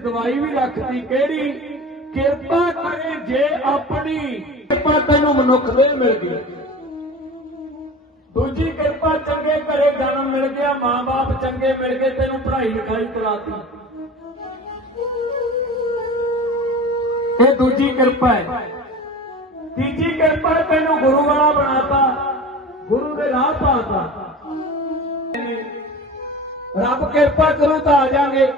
ਦਵਾਈ ਵੀ ਰੱਖਦੀ ਕਿਹੜੀ? ਕਿਰਪਾ ਕਰੇ ਜੇ ਆਪਣੀ। ਕਿਰਪਾ ਤੈਨੂੰ ਮਨੁੱਖ ਦੇ ਮਿਲ ਗਈ। ਦੂਜੀ ਕਿਰਪਾ ਚੰਗੇ ਘਰੇ ਜਨਮ ਮਿਲ ਗਿਆ, ਮਾਂ-ਬਾਪ ਚੰਗੇ ਮਿਲ ਗਏ, ਤੈਨੂੰ ਪੜ੍ਹਾਈ ਲਿਖਾਈ ਕਰਾਤੀ। ਇਹ ਦੂਜੀ ਕਿਰਪਾ ਹੈ। ਤੀਜੀ ਕਿਰਪਾ ਤੈਨੂੰ ਗੁਰੂ ਵਾਲਾ ਬਣਾਤਾ, ਗੁਰੂ ਦੇ ਰਾਹ ਪਾਤਾ। ਰੱਬ ਕਿਰਪਾ ਕਰੂ ਤਾਂ ਆ ਜਾਾਂਗੇ।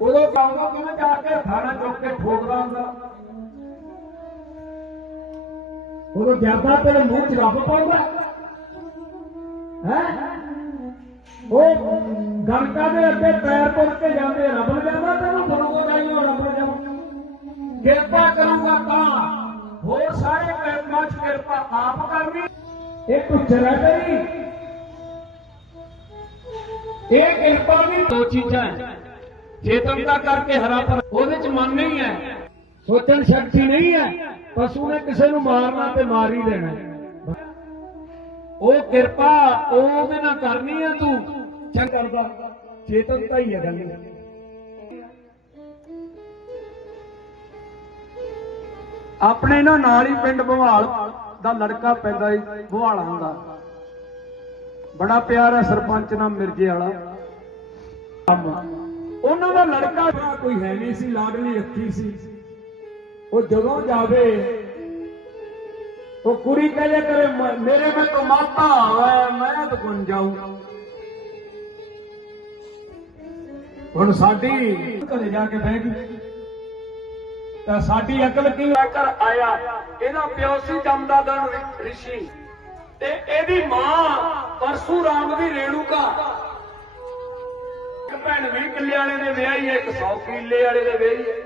ਉਦੋਂ ਕਹੂੰਗਾ ਕਿਵੇਂ ਜਾ ਕੇ ਥਾਣਾ ਚੁੱਕ ਕੇ ਠੋਕਦਾ ਹੁੰਦਾ ਉਦੋਂ ਜ਼ਿਆਦਾ ਤੇਰੇ ਮੂੰਹ ਚ ਰੱਬ ਪਾਉਂਦਾ। ਹੈ? ਉਹ ਗਣਕਾ ਦੇ ਅੱਗੇ ਪੈਰ ਪੁੱਟ ਕੇ ਜਾਂਦੇ, ਰੱਬ ਨੂੰ ਜਾਂਦਾ ਤੈਨੂੰ ਗੁਰੂ ਕੋ ਜਾਈਓ ਰੱਬ ਨੂੰ ਜਾਂਦਾ ਕਿਰਪਾ ਕਰੂੰਗਾ ਤਾਂ। ਹੋਰ ਸਾਰੇ ਕਰਮਾਂ ਚ ਕਿਰਪਾ ਆਪ ਕਰਨੀ। ਇਹ ਪੁੱਛਣਾ ਕਰੀ ਇਹ ਕਿਰਪਾ ਵੀ ਦੋ ਚੀਜ਼ਾਂ ਹੈ। ਚੇਤਨਤਾ ਕਰਕੇ ਹਰਾ ਪਰ ਉਹਦੇ ਚ ਮਨ ਨਹੀਂ ਹੈ। ਸੋਚਣ ਸ਼ਕਤੀ ਨਹੀਂ ਹੈ। ਪਸ਼ੂ ਨੇ ਕਿਸੇ ਨੂੰ ਮਾਰਨਾ ਤੇ ਮਾਰ ਹੀ ਦੇਣਾ। ਉਹ ਕਿਰਪਾ ਉਹਦੇ ਨਾਲ ਕਰਨੀ ਹੈ ਤੂੰ। ਚੰਗ ਕਰਦਾ। ਚੇਤਨਤਾ ਹੀ ਹੈ ਗੱਲ। ਆਪਣੇ ਨਾ ਨਾਲ ਹੀ ਪਿੰਡ ਭਵਾਲ ਦਾ ਲੜਕਾ ਪੈਂਦਾ ਈ ਭਵਾਲਾਂ ਦਾ। ਬੜਾ ਪਿਆਰਾ ਸਰਪੰਚ ਨਾਲ ਮਿਰਜੇ ਵਾਲਾ। ਉਹਨਾਂ ਦਾ ਲੜਕਾ ਬੜਾ ਕੋਈ ਹੈ ਨਹੀਂ ਸੀ, ਲਾਡਲੀ ਰੱਖੀ ਸੀ। ਉਹ ਜਦੋਂ ਜਾਵੇ, ਉਹ ਕੁੜੀ ਕਹੇ ਕਰੇ ਮ- ਮੇਰੇ ਮੈਂ ਤਾਂ ਮਾਤਾ ਹੈ ਮੈਂ ਤਾਂ ਕੌਣ ਜਾਊਂ। ਹੁਣ ਸਾਡੀ ਘਰੇ ਜਾ ਕੇ ਬਹਿ ਗਈ। ਤਾਂ ਸਾਡੀ ਅਕਲ ਕੀ ਲੈ ਕਰ ਆਇਆ। ਇਹਦਾ ਪਿਓ ਸੀ ਜਮਦਾਦਨ ਰਿਸ਼ੀ। ਤੇ ਇਹਦੀ ਮਾਂ ਪਰਸੂ ਰਾਮ ਦੀ ਰੇਣੂਕਾ। ਇੱਕ ਭੈਣ 20 ਕਿੱਲੇ ਵਾਲੇ ਦੇ ਵਿਆਹੀ ਹੈ, ਇੱਕ 100 ਕਿੱਲੇ ਵਾਲੇ ਨੇ ਵਿਆਹੀ ਹੈ।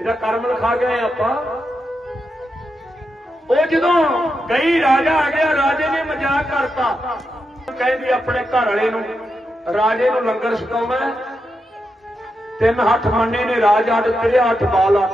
ਇਹਦਾ ਕਰਮ ਲਿਖਾ ਗਏ ਆਪਾਂ। ਉਹ ਜਦੋਂ ਗਈ ਰਾਜਾ ਆ ਗਿਆ, ਰਾਜੇ ਨੇ ਮਜ਼ਾਕ ਕਰਤਾ। ਕਹਿੰਦੀ ਆਪਣੇ ਘਰ ਵਾਲੇ ਨੂੰ, ਰਾਜੇ ਨੂੰ ਲੰਗਰ ਛਕਾਉਣਾ ਤਿੰਨ ਹੱਥ ਮੰਨੇ ਨੇ, ਰਾਜ ਅੱਡ ਤੇਰੇ ਹੱਥ ਬਾਲ ਆ।